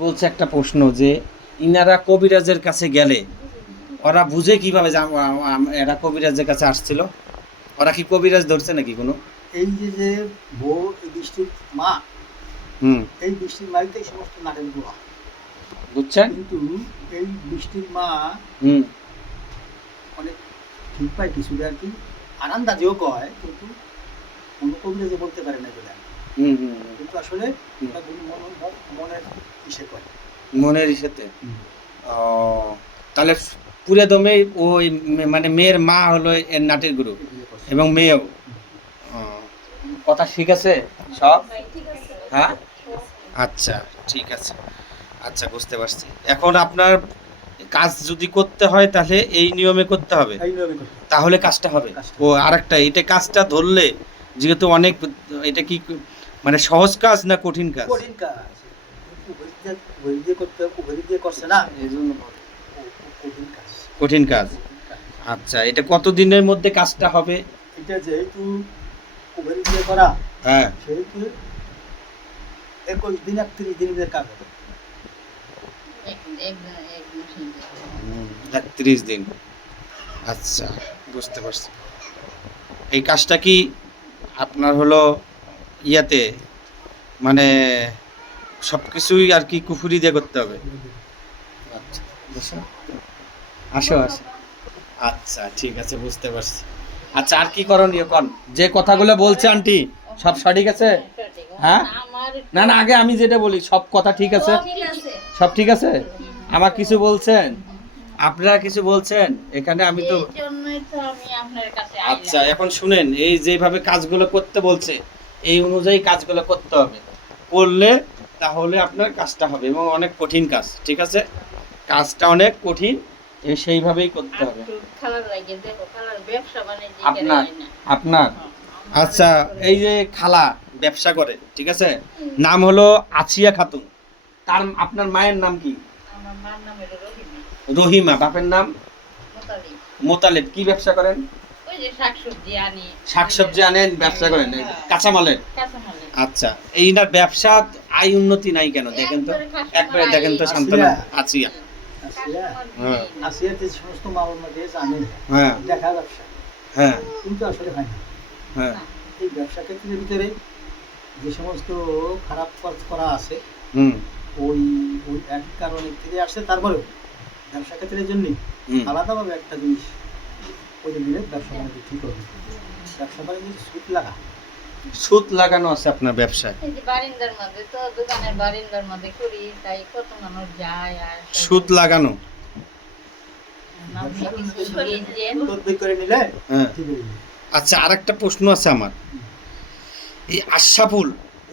বলছে একটা প্রশ্ন যে ইনারা কবিরাজের কাছে গেলে ওরা বুঝে কীভাবে এরা কবিরাজের কাছে আসছিল? ওরা কি কবিরাজ ধরছে নাকি কোনো? এই যে যে বউ এই বৃষ্টির মা হুম। এই বৃষ্টির মাইতে সমস্ত নাটক গোয়া বুঝছেন? কিন্তু এই বৃষ্টির মা হুম। অনেক ঠিক পায় কিছু আর কি। আনন্দাজেও কয় কিন্তু কোনো কবিরাজে বলতে পারে না বলে। কিন্তু আসলে মন- মন- মনের ইসে করে। মনের ইসেতে? ও তাহলে পুরে দমে ওই মানে মেয়ের মা হলো এর নাটের গুরু এবং মেয়েও? কথা শিখেছে সব? হ্যাঁ? আচ্ছা ঠিক আছে। আচ্ছা বুঝতে পারছি। এখন আপনার কাজ যদি করতে হয় তাহলে এই নিয়মে করতে হবে। তাহলে কাজটা হবে। ও আরেকটা এটা কাজটা ধরলে যেহেতু অনেক এটা কি মানে সহজ কাজ না কঠিন কাজ? কঠিন কাজ। করছে না কঠিন কাজ। আচ্ছা এটা কত দিনের মধ্যে কাজটা হবে? এটা যেহেতু উভয় দিয়ে করা হ্যাঁ। সেহেতু একুশ দিন একত্রিশ দিনের কাজ হবে। একত্রিশ দিন। আচ্ছা বুঝতে পারছি। এই কাজটা কি আপনার হলো ইয়াতে মানে সব কিছুই আর কি কুফুরি দিয়ে করতে হবে। আচ্ছা। আসো আসো। আচ্ছা ঠিক আছে বুঝতে পারছি। আচ্ছা আর কি করণীয়? কন? যে কথাগুলো বলছে আন্টি সব সঠিক আছে? হ্যাঁ? না না আগে আমি যেটা বলি সব কথা ঠিক আছে? সব ঠিক আছে? আমার কিছু বলছেন? আপনারা কিছু বলছেন? এখানে আমি তো আচ্ছা এখন শুনেন এই যেভাবে কাজগুলো করতে বলছে এই অনুযায়ী কাজগুলো করতে হবে। করলে তাহলে আপনার কাজটা হবে এবং অনেক কঠিন কাজ ঠিক আছে? কাজটা অনেক কঠিন সেইভাবেই করতে হবে। আপনার আপনার। আচ্ছা এই যে খালা ব্যবসা করে ঠিক আছে? নাম হলো আছিয়া খাতুন। তার আপনার মায়ের নাম কি? রহিমা। বাপের নাম? মোতালেব। কি ব্যবসা করেন? শাকসবজি আনেন ব্যবসা করেন কাঁচামালের? আচ্ছা ব্যবসা আয় উন্নতি নাই কেন? দেখেন তো একবারে দেখেন তো শান্তনা আছিয়া হ্যাঁ। আসিয়াতে সমস্ত মাল মধ্যে জানে হ্যাঁ। দেখা ব্যবসা। হ্যাঁ। কিন্তু আসলে হয় না। হ্যাঁ। এই ব্যবসা ক্ষেত্রের ভিতরে যে সমস্ত খারাপ কাজ করা আছে হুম। ওই ওই এক কারণে থেকে আসছে তারপরেও ব্যবসা ক্ষেত্রের জন্য হুম। আলাদাভাবে একটা জিনিস ওই দিলে ব্যবসা বাণিজ্য ঠিক হবে। ব্যবসা বাণিজ্য সুদ লাগা? সুদ লাগানো আছে আপনার ব্যবসায়। এই যে বারিন্দার মধ্যে তো দোকানের বারিন্দার মধ্যে করি তাই কত মানুষ যায় আর সুদ লাগানো। করে নিলে হ্যাঁ। আচ্ছা আর একটা প্রশ্ন আছে আমার। এই আশাফুল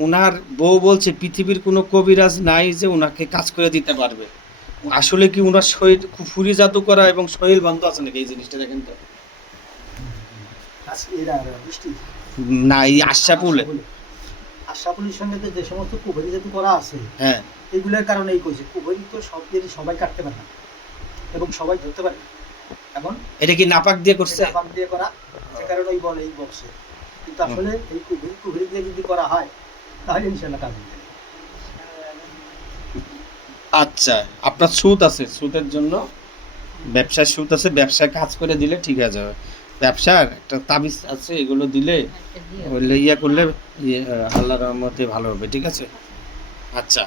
ওনার বউ বলছে পৃথিবীর কোনো কবিরাজ নাই যে ওনাকে কাজ করে দিতে পারবে। আসলে কি ওনার শরীর ফুরি জাদু করা এবং শরীর বন্ধ আছে নাকি এই জিনিসটা দেখেন তো আজকে এরা এরা বৃষ্টি না এই আশাফুল আশাফুলের সঙ্গে যে সমস্ত জাতি করা আছে হ্যাঁ। এগুলোর কারণেই কইছে কুবরি তো সব জিনিস সবাই কাটতে পারে না এবং সবাই ধরতে পারে এখন এটা কি নাপাক দিয়ে করছে? বাদ দিয়ে করা যে কারণে ওই বলে এই বক্সে কিন্তু আসলে এই দিয়ে যদি করা হয় তাহলে ইনশাল্লাহ কাজ হবে আচ্ছা আপনার সুদ আছে সুদের জন্য ব্যবসায় সুদ আছে ব্যবসায় কাজ করে দিলে ঠিক হয়ে যাবে। ব্যবসার একটা তাবিজ আছে এগুলো দিলে ওই ইয়া করলে ইয়ে, আল্লাহর রহমতে ভালো হবে ঠিক আছে? আচ্ছা।